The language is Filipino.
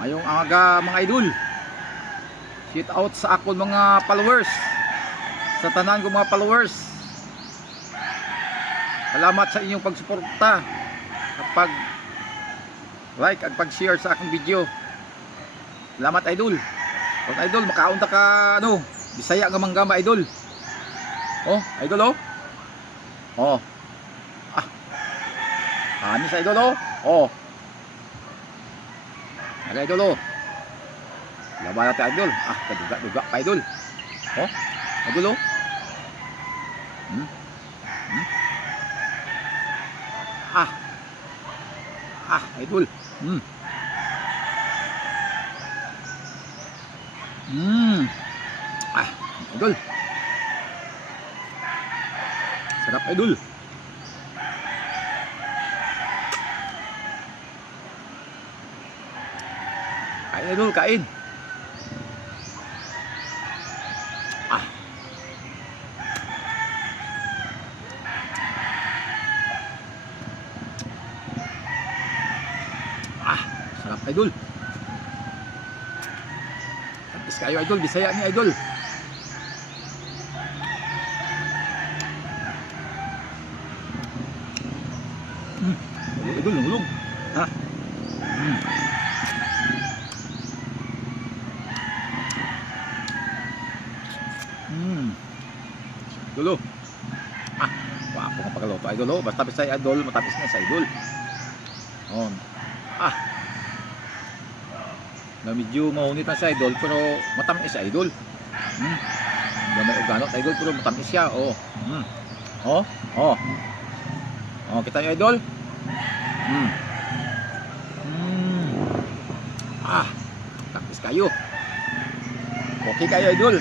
Mayong aga mga idol. Shout out sa akon mga followers. Sa tanan ko mga followers. Salamat sa inyong pagsuporta at pag like at pag-share sa akong video. Salamat idol. Kung idol makaunta ka ano, Bisaya nga manggama idol. Oh, idol oh. Oh. Ah. Ani sa idol oh. Oh. Aga idol oh. Laban natin idol. Ah, kaduga-duga pa idol. Oh, idol oh. Hmm. Hmm. Ah. Ah, idol. Hmm. Hmm. Ah, idol. Sarap idol. Kain idol, kain. Ah. Ah, sarap idol. Tapos kayo idol, Bisaya ni idol. Idol, hulog. Ha? Idol. Ah, wapo nga pagkaluto idol oh. Basta Bisaya idol, matapis na sa idol. Oh. Ah. Na medyo maunit na sa idol pero matamis sa idol. May organot idol pero matamis siya. Oh. Oh, oh. Oh, kita niyo idol? Ah, tapos kayo. Okay kayo idol.